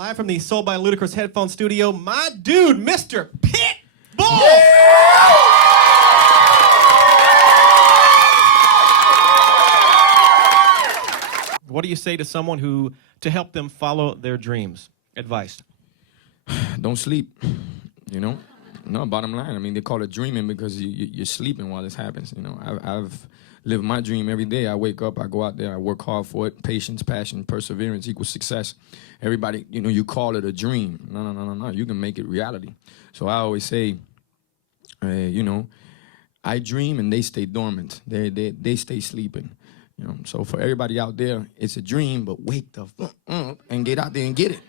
Live from the Soul by Ludacris headphone studio, my dude, Mr. Pitbull! What do you say to someone to help them follow their dreams? Advice? Don't sleep, you know? No, bottom line, I mean, they call it dreaming because you're sleeping while this happens, you know? I've lived my dream every day. I wake up, I go out there, I work hard for it. Patience, passion, perseverance equals success. Everybody, you know, you call it a dream. No. You can make it reality. So I always say, you know, I dream and they stay dormant. They stay sleeping. You know, so for everybody out there, it's a dream, but wake the fuck up and get out there and get it.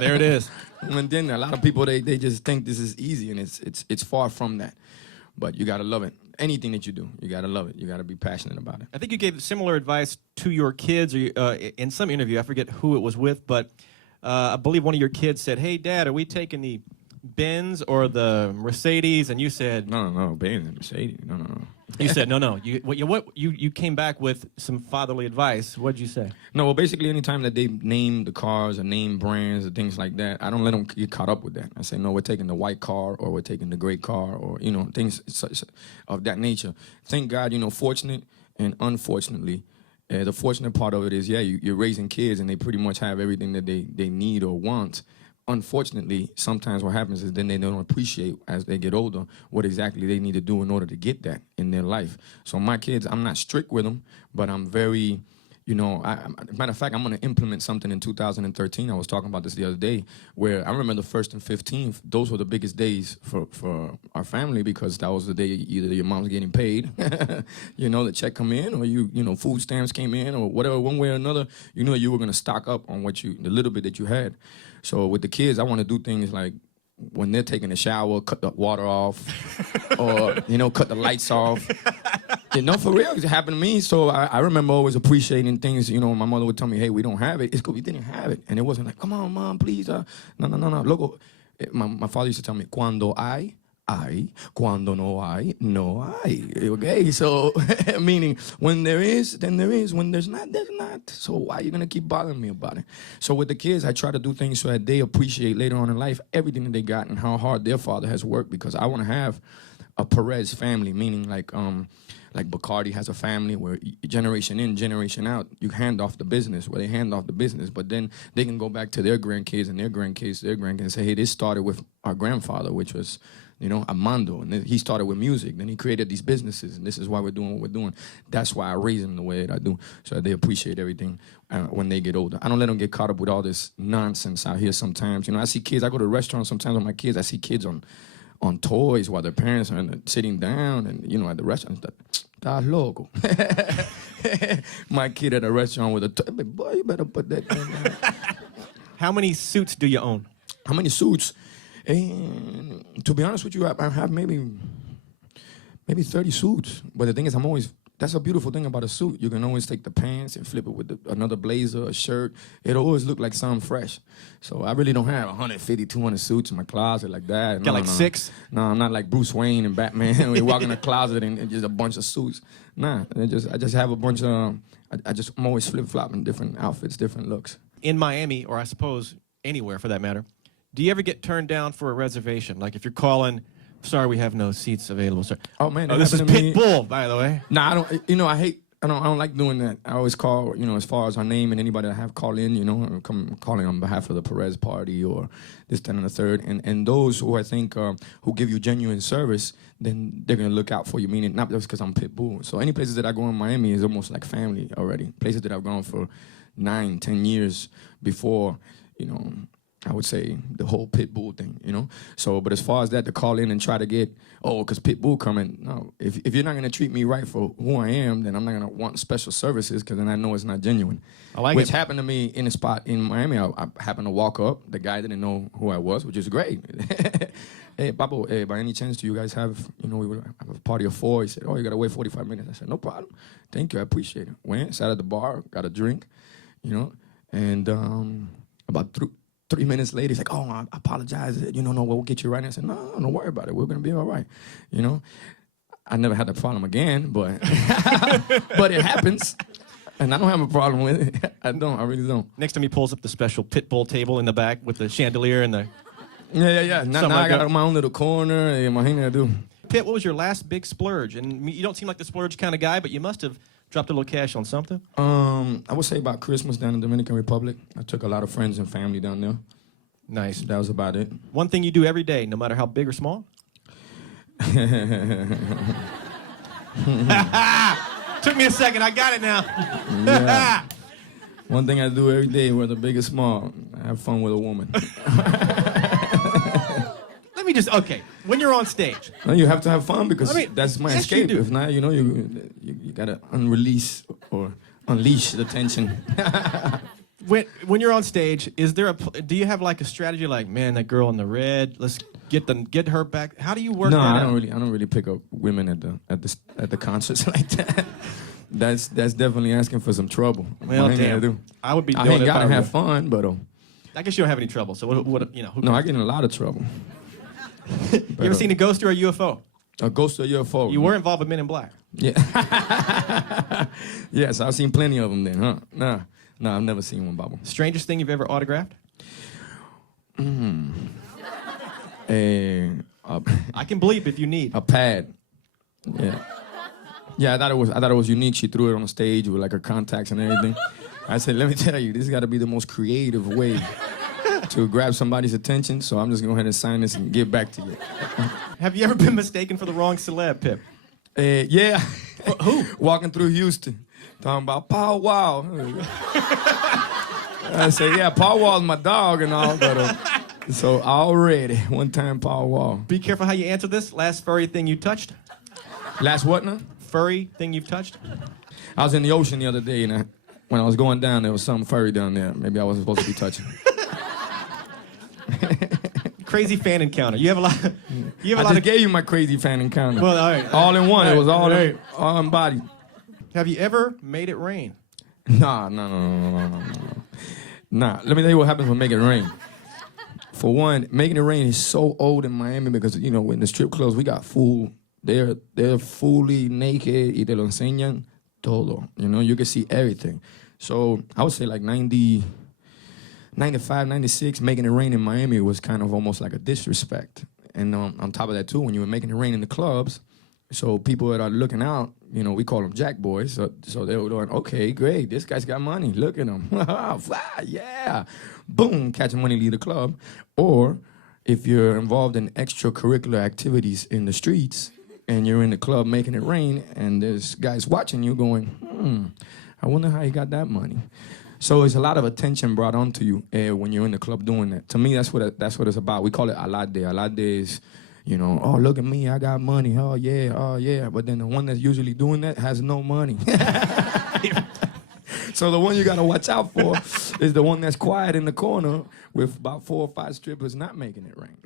There it is. And then a lot of people, they just think this is easy, and it's far from that. But you got to love it. Anything that you do, you got to love it. You got to be passionate about it. I think you gave similar advice to your kids or in some interview. I forget who it was with, but I believe one of your kids said, "Hey, Dad, are we taking the Benz or the Mercedes?" And you said, No, Benz and Mercedes. No. You said, no. You came back with some fatherly advice. What did you say? No, well, basically, anytime that they name the cars or name brands or things like that, I don't let them get caught up with that. I say, no, we're taking the white car or we're taking the gray car or, you know, things of that nature. Thank God, you know, fortunate and unfortunately, the fortunate part of it is, yeah, you're raising kids and they pretty much have everything that they need or want. Unfortunately, sometimes what happens is then they don't appreciate as they get older what exactly they need to do in order to get that in their life. So my kids, I'm not strict with them, but I'm very, you know, matter of fact, I'm going to implement something in 2013. I was talking about this the other day, where I remember the 1st and 15th, those were the biggest days for our family because that was the day either your mom's getting paid, you know, the check come in, or you know, food stamps came in, or whatever, one way or another, you know, you were going to stock up on the little bit that you had. So with the kids, I want to do things like when they're taking a shower, cut the water off, or, you know, cut the lights off. You know, for real, it happened to me. So I remember always appreciating things. You know, my mother would tell me, hey, we don't have it. It's because we didn't have it. And it wasn't like, come on, Mom, please. No. Look, my father used to tell me, cuando hay, cuando no hay, no hay. Okay, so meaning when there is, then there is. When there's not, there's not. So why are you going to keep bothering me about it? So with the kids, I try to do things so that they appreciate later on in life everything that they got and how hard their father has worked, because I want to have a Perez family, meaning like Bacardi has a family where generation in, generation out, you hand off the business, where they hand off the business, but then they can go back to their grandkids and their grandkids and say, hey, this started with our grandfather, which was, you know, Armando, and he started with music. Then he created these businesses, and this is why we're doing what we're doing. That's why I raise them the way that I do, so that they appreciate everything when they get older. I don't let them get caught up with all this nonsense out here sometimes. You know, I see kids, I go to restaurants sometimes with my kids, I see kids on toys while their parents are sitting down, and, you know, at the restaurant, that's loco. My kid at a restaurant with a toy, boy, you better put that thing down. How many suits do you own? How many suits? And to be honest with you, I have maybe 30 suits. But the thing is, that's a beautiful thing about a suit. You can always take the pants and flip it with another blazer, a shirt. It always look like something fresh. So I really don't have 150, 200 suits in my closet like that. Got like 6? No, I'm not like Bruce Wayne and Batman. We walk in the closet and just a bunch of suits. Nah, I just have a bunch of, I'm always flip-flopping different outfits, different looks. In Miami, or I suppose anywhere for that matter, do you ever get turned down for a reservation? Like if you're calling, sorry, we have no seats available, sir. Oh man, this is Pitbull, by the way. Nah, I don't. You know, I don't like doing that. I always call, you know, as far as our name and anybody that I have call in, you know, come calling on behalf of the Perez party or this, that, and the third. And those who I think who give you genuine service, then they're gonna look out for you. Meaning not just because I'm Pitbull. So any places that I go in Miami is almost like family already. Places that I've gone for 9, 10 years before, you know, I would say the whole Pitbull thing, you know? So, but as far as that, to call in and try to get, because Pitbull coming, no. If you're not going to treat me right for who I am, then I'm not going to want special services, because then I know it's not genuine. I like Which it. happened to me in a spot in Miami. I happened to walk up. The guy didn't know who I was, which is great. Hey, Pablo, by any chance do you guys have, you know, we would have a party of 4. He said, oh, you got to wait 45 minutes. I said, no problem. Thank you. I appreciate it. Went, sat at the bar, got a drink, you know, and about 3 minutes later, he's like, oh, I apologize. You know, no, we'll get you right. And I said, no, don't worry about it. We're going to be all right. You know, I never had that problem again, but but it happens. And I don't have a problem with it. I really don't. Next time he pulls up the special Pitbull table in the back with the chandelier and the... Yeah. Now like I got that. my own little corner. Imagínate tú. Pitt, what was your last big splurge? And you don't seem like the splurge kind of guy, but you must have dropped a little cash on something. I would say about Christmas down in the Dominican Republic. I took a lot of friends and family down there. Nice. That was about it. One thing you do every day, no matter how big or small? Took me a second. I got it now. Yeah. One thing I do every day, whether big or small, I have fun with a woman. Let me just, okay, when you're on stage. No, you have to have fun because that's my yes, escape. you do. If not, you gotta unrelease or unleash the tension. When you're on stage, do you have like a strategy like, man, that girl in the red, let's get her back? How do you work No, that I out? don't really pick up women at the concerts like that. That's definitely asking for some trouble. Well, I damn. I would be doing ain't it if I gotta were have you. fun, but I guess you don't have any trouble, so what you know, who no, I cares? get in a lot of trouble. You ever seen a ghost or a UFO? A ghost or UFO? You were involved with Men in Black. Yeah. Yes, I've seen plenty of them then, huh? No, I've never seen one, Bobble. Strangest thing you've ever autographed? I can bleep if you need. A pad. Yeah. Yeah, I thought it was unique. She threw it on the stage with like her contacts and everything. I said, let me tell you, this has got to be the most creative way to grab somebody's attention. So I'm just going to go ahead and sign this and get back to you. Have you ever been mistaken for the wrong celeb, Pip? Yeah. Who? Walking through Houston, talking about Pow Wow. I said, yeah, Pow Wow's my dog and all, but so already one time Pow Wow. Be careful how you answer this. Last furry thing you touched? Last what now? Furry thing you've touched? I was in the ocean the other day, and when I was going down, there was something furry down there. Maybe I wasn't supposed to be touching. Crazy fan encounter. You have a lot. You have a I lot just of. gave you my crazy fan encounter. Well, all right. All in one. It was all right. all embodied. Have you ever made it rain? Nah. Nah, let me tell you what happens when making it rain. For one, making it rain is so old in Miami because, you know, in the strip clubs, we got they're fully naked y te lo enseñan todo. You know, you can see everything. So I would say like 90, 95, 96, making it rain in Miami was kind of almost like a disrespect. And on top of that, too, when you were making it rain in the clubs, so people that are looking out, you know, we call them jack boys. So they were going, okay, great, this guy's got money. Look at him. Yeah. Boom, catching money, leave the club. Or if you're involved in extracurricular activities in the streets and you're in the club making it rain and there's guys watching you going, I wonder how he got that money. So it's a lot of attention brought onto you when you're in the club doing that. To me, that's what it's about. We call it alade. Alade is, you know, oh, look at me, I got money. Oh, yeah. But then the one that's usually doing that has no money. So the one you got to watch out for is the one that's quiet in the corner with about 4 or 5 strippers not making it rain.